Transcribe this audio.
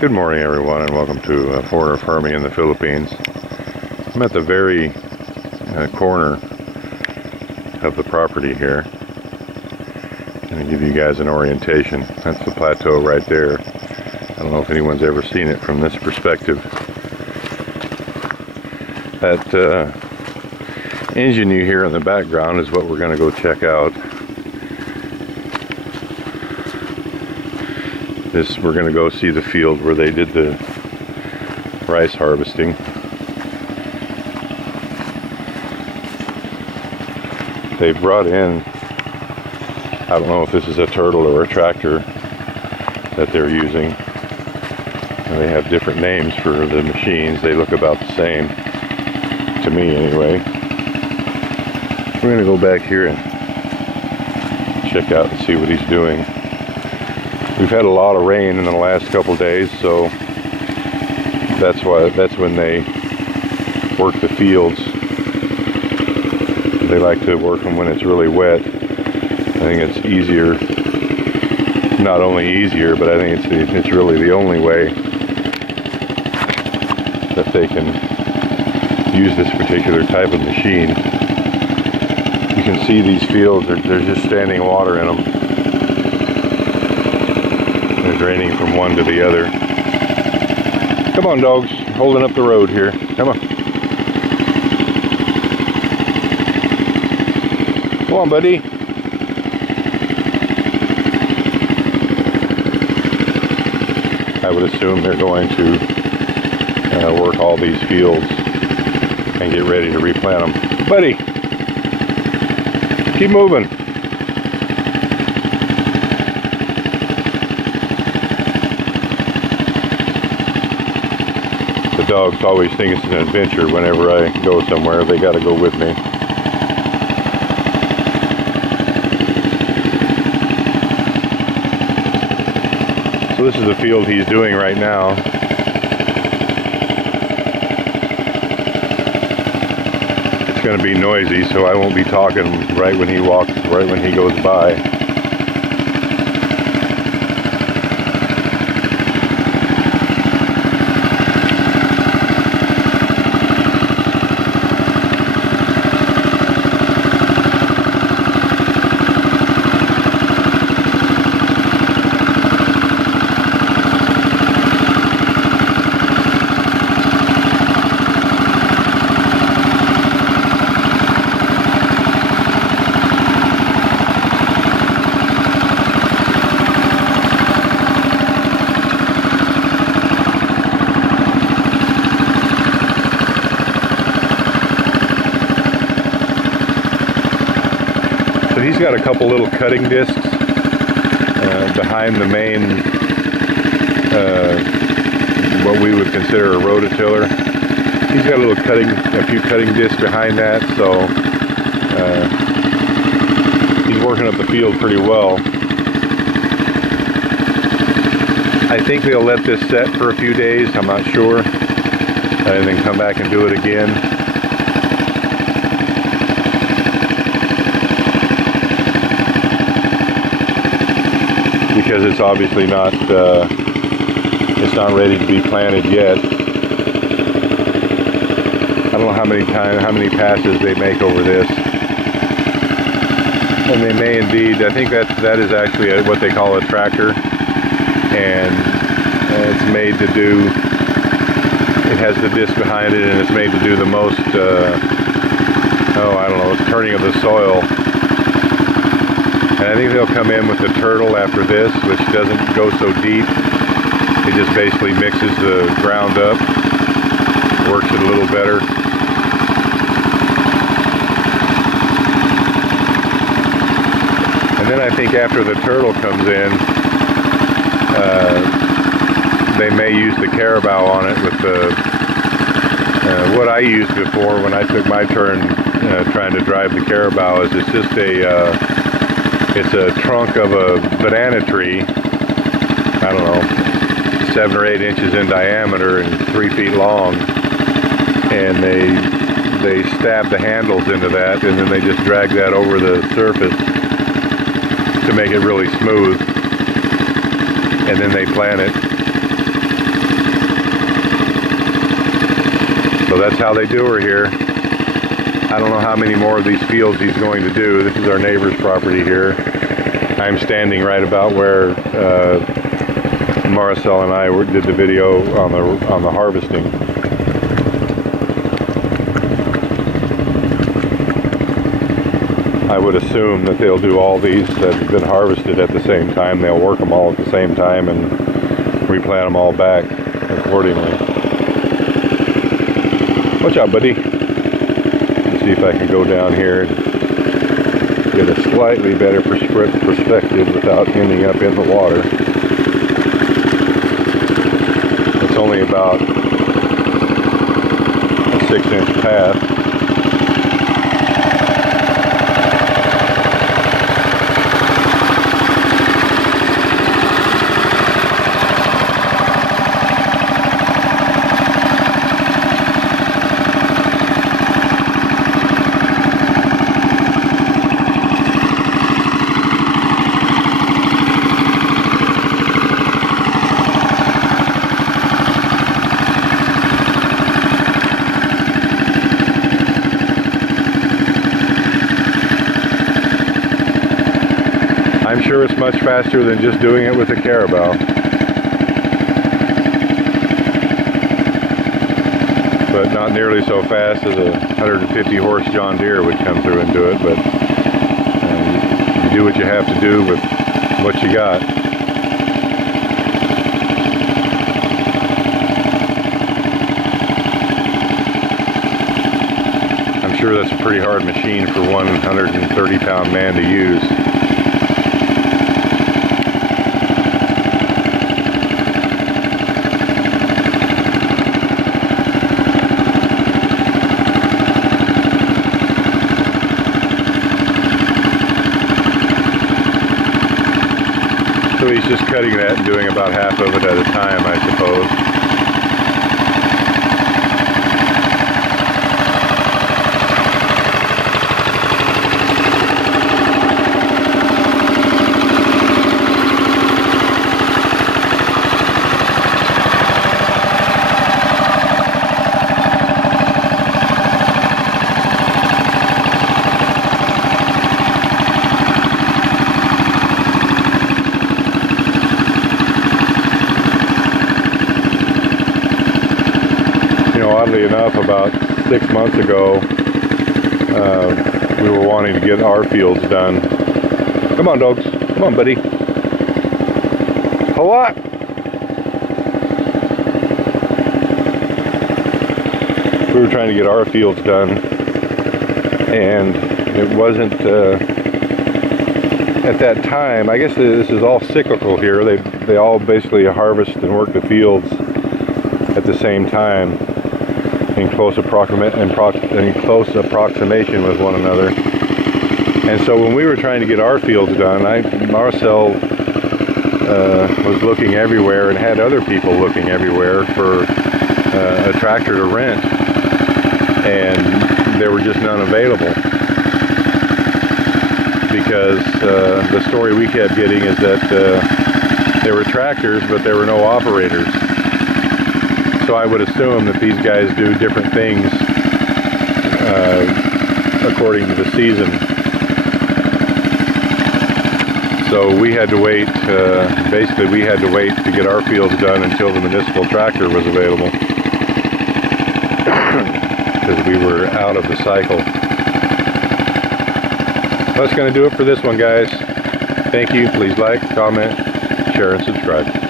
Good morning, everyone, and welcome to Foreigner Farming in the Philippines. I'm at the very corner of the property here. I'm going to give you guys an orientation. That's the plateau right there. I don't know if anyone's ever seen it from this perspective. That engine you hear in the background is what we're going to go check out. We're going to go see the field where they did the rice harvesting. They brought in, I don't know if this is a turtle or a tractor that they're using. And they have different names for the machines. They look about the same, to me anyway. We're going to go back here and check out and see what he's doing. We've had a lot of rain in the last couple days, so that's when they work the fields. They like to work them when it's really wet. I think it's easier, not only easier, but I think it's really the only way that they can use this particular type of machine. You can see these fields, there's just standing water in them. Draining from one to the other. Come on, dogs, holding up the road here. Come on. Come on, buddy. I would assume they're going to work all these fields and get ready to replant them. Buddy, keep moving. The dogs always think it's an adventure whenever I go somewhere. They got to go with me. So this is the field he's doing right now. It's going to be noisy, so I won't be talking right when he goes by. So he's got a couple little cutting discs behind the main, what we would consider a rototiller. He's got a few cutting discs behind that, so he's working up the field pretty well. I think they'll let this set for a few days, I'm not sure, and then come back and do it again. Because it's obviously not ready to be planted yet. I don't know how many passes they make over this, and they may indeed. I think that is actually what they call a tractor, and it's made to do. It has the disc behind it, and it's made to do the most. I don't know, turning of the soil. And I think they'll come in with the turtle after this, which doesn't go so deep. It just basically mixes the ground up, works it a little better. And then I think after the turtle comes in, they may use the carabao on it with what I used before when I took my turn trying to drive the carabao is it's just it's a trunk of a banana tree, I don't know, 7 or 8 inches in diameter and 3 feet long, and they stab the handles into that, and then they just drag that over the surface to make it really smooth, and then they plant it. So that's how they do her here. I don't know how many more of these fields he's going to do. This is our neighbor's property here. I'm standing right about where Marcel and I did the video on the harvesting. I would assume that they'll do all these that have been harvested at the same time. They'll work them all at the same time and replant them all back accordingly. Watch out, buddy. Let's see if I can go down here and get a slightly better perspective without ending up in the water. It's only about a 6-inch path. I'm sure it's much faster than just doing it with a carabao. But not nearly so fast as a 150 horse John Deere would come through and do it, but you do what you have to do with what you got. I'm sure that's a pretty hard machine for one 130-pound man to use. So he's just cutting that and doing about half of it at a time, I suppose. Oddly enough, about 6 months ago, we were wanting to get our fields done. Come on, dogs. Come on, buddy. What? We were trying to get our fields done, and it wasn't, at that time, I guess this is all cyclical here. They all basically harvest and work the fields at the same time. In close approximation with one another. And so when we were trying to get our fields done, Marcel was looking everywhere and had other people looking everywhere for a tractor to rent, and there were just none available. Because the story we kept getting is that there were tractors, but there were no operators. So I would assume that these guys do different things according to the season. So we had to wait, basically we had to wait to get our fields done until the municipal tractor was available. Because we were out of the cycle. That's going to do it for this one, guys. Thank you. Please like, comment, share, and subscribe.